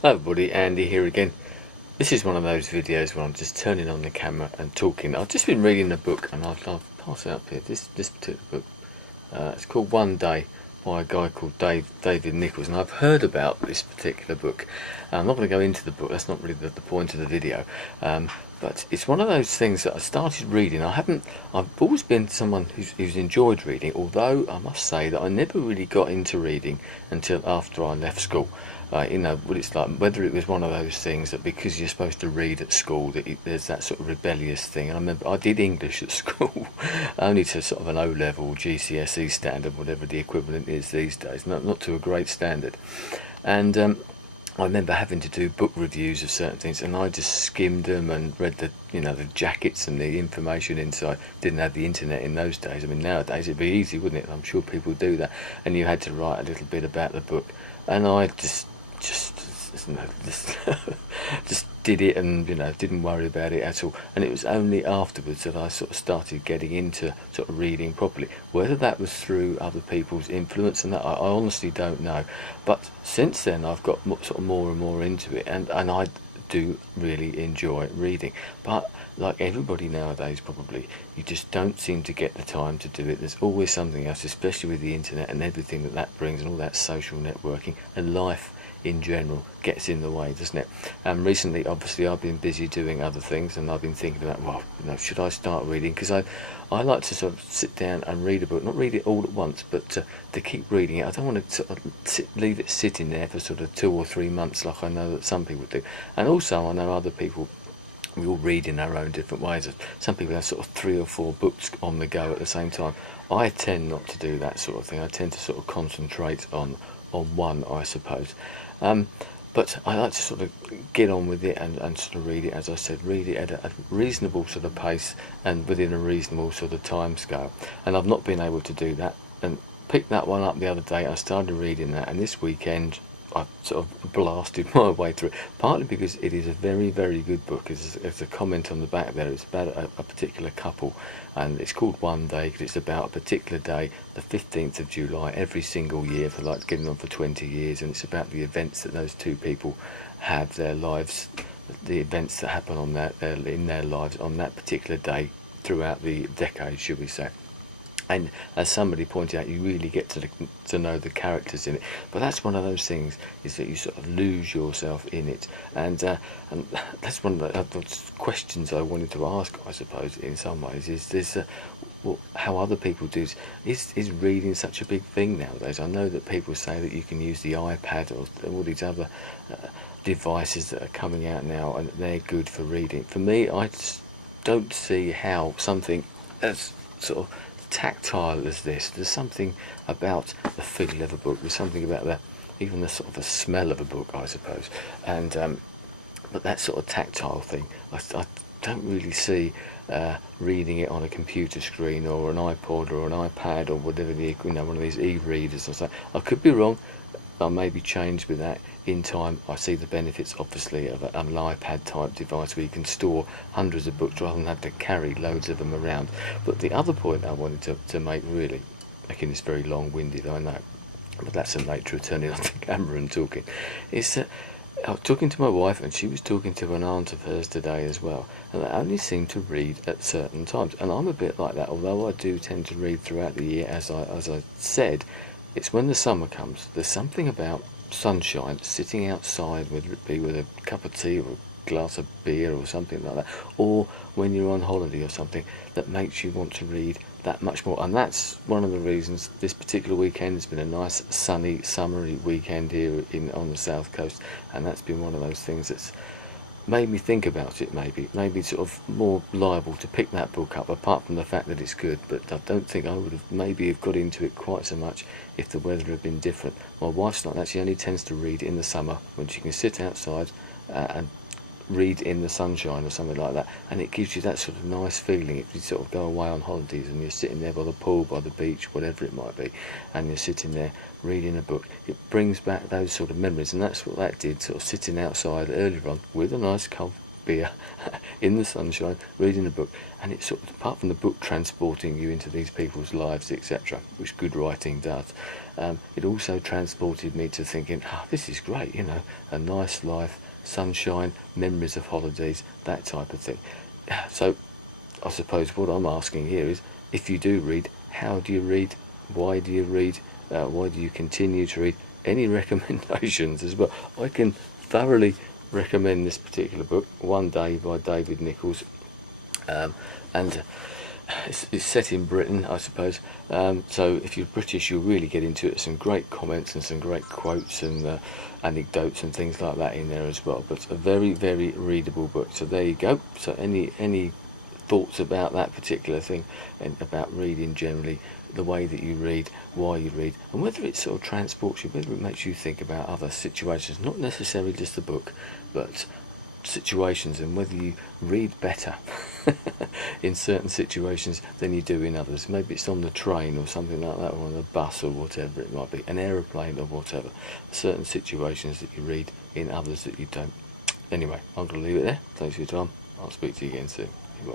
Hello everybody, Andy here again. This is one of those videos where I'm just turning on the camera and talking. I've just been reading a book and I'll pass it up here. This particular book, it's called One Day by a guy called David Nicholls, and I've heard about this particular book. I'm not going to go into the book, that's not really the point of the video. But it's one of those things that I started reading. I've always been someone who's enjoyed reading, although I must say that I never really got into reading until after I left school. What it's like, whether it was one of those things that because you're supposed to read at school, there's that sort of rebellious thing. And I remember I did English at school, only to sort of an O-level GCSE standard, whatever the equivalent is these days, not to a great standard. And I remember having to do book reviews of certain things, and I just skimmed them and read the jackets and the information inside. Didn't have the internet in those days. I mean, nowadays it'd be easy, wouldn't it? I'm sure people do that, and you had to write a little bit about the book, and I just just did it, and didn't worry about it at all. And it was only afterwards that I sort of started getting into sort of reading properly. Whether that was through other people's influence and that, I honestly don't know. But since then I've got sort of more and more into it, and I do really enjoy reading. But like everybody nowadays, probably, you just don't seem to get the time to do it. There's always something else, especially with the internet and everything that brings, and all that social networking, and life in general gets in the way, doesn't it? And recently, obviously, I've been busy doing other things, and I've been thinking about, well, should I start reading? Because I like to sort of sit down and read a book, not read it all at once, but to keep reading it. I don't want to sort of leave it sitting there for sort of 2 or 3 months like I know that some people do. And also I know other people, we all read in our own different ways. Some people have sort of 3 or 4 books on the go at the same time. I tend not to do that sort of thing. I tend to sort of concentrate on one, I suppose. But I like to sort of get on with it and sort of read it, as I said, read it at a reasonable sort of pace and within a reasonable sort of time scale. And I've not been able to do that, and picked that one up the other day. I started reading that, and this weekend I sort of blasted my way through it, partly because it is a very, very good book. As a comment on the back there, it's about a particular couple, and it's called One Day because it's about a particular day, the 15th of July, every single year for like getting on for 20 years, and it's about the events that those two people have, their lives, the events that happen on in their lives on that particular day throughout the decade, should we say. And as somebody pointed out, you really get to know the characters in it. But that's one of those things, is that you sort of lose yourself in it, and that's one of the questions I wanted to ask, I suppose, in some ways, is this how other people do. Is reading such a big thing nowadays? I know that people say that you can use the iPad or all these other devices that are coming out now, and they're good for reading. For me, I just don't see how something as sort of tactile as this, there's something about the feel of a book, there's something about even the sort of the smell of a book, I suppose, and but that sort of tactile thing, I don't really see reading it on a computer screen or an iPod or an iPad or whatever, one of these e-readers or something. I could be wrong. I may be changed with that in time. I see the benefits, obviously, of an iPad type device where you can store hundreds of books rather than have to carry loads of them around. But the other point I wanted to make, really, making this very long-winded, I know, but that's the nature of turning on the camera and talking, is that I was talking to my wife, and she was talking to an aunt of hers today as well, and they only seem to read at certain times. And I'm a bit like that, although I do tend to read throughout the year, as I said. It's when the summer comes, there's something about sunshine, sitting outside, whether it be with a cup of tea or a glass of beer or something like that, or when you're on holiday or something, that makes you want to read that much more. And that's one of the reasons this particular weekend has been a nice, sunny, summery weekend here on the south coast, and that's been one of those things that's made me think about it, maybe sort of more liable to pick that book up, apart from the fact that it's good. But I don't think I would have maybe have got into it quite so much if the weather had been different. My wife's like that. She only tends to read in the summer when she can sit outside and read in the sunshine or something like that, and it gives you that sort of nice feeling if you sort of go away on holidays and you're sitting there by the pool, by the beach, whatever it might be, and you're sitting there reading a book. It brings back those sort of memories, and that's what that did, sort of sitting outside earlier on with a nice cold beer in the sunshine, reading a book, and it's sort of, apart from the book transporting you into these people's lives, etc., which good writing does, it also transported me to thinking, this is great, a nice life, sunshine, memories of holidays, that type of thing. So I suppose what I'm asking here is, if you do read, how do you read? Why do you read? Why do you continue to read? Any recommendations as well? I can thoroughly recommend this particular book, One Day by David Nicholls, and it's set in Britain, I suppose. So if you're British, you'll really get into it. Some great comments and some great quotes and anecdotes and things like that in there as well. But a very, very readable book. So there you go. So any thoughts about that particular thing, and about reading generally, the way that you read, why you read, and whether it sort of transports you, whether it makes you think about other situations, not necessarily just the book, but situations, and whether you read better in certain situations than you do in others. Maybe it's on the train or something like that, or on a bus or whatever it might be, an aeroplane or whatever. Certain situations that you read, in others that you don't. Anyway, I'm going to leave it there. Thanks for your time. I'll speak to you again soon. Bye.